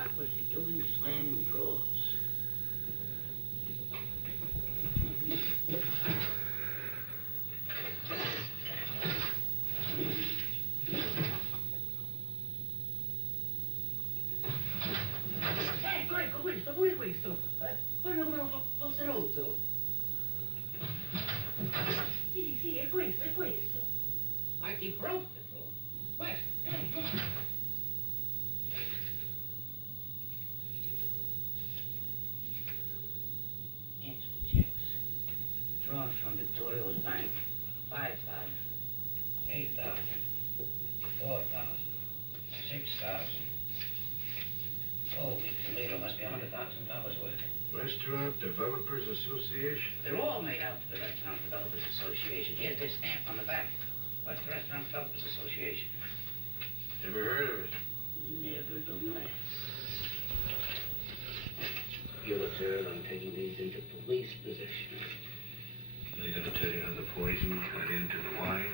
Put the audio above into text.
What was he doing slamming drawers? Questo? Quello me lo fosse rotto. Sì, è questo, è questo. Like he broke the drawer. Questo. Answer the checks. Drawn from Victoria's Bank. 5,000. 8,000. 4,000. 6,000. Holy Toledo, must be $100,000 worth. Restaurant Developers Association? They're all made out to the Restaurant Developers Association. Here's their stamp on the back. What's the Restaurant Developers Association? Never heard of it. Nevertheless. You'll observe I'm taking these into police possession. They're going to tell you how the poison got into the wine?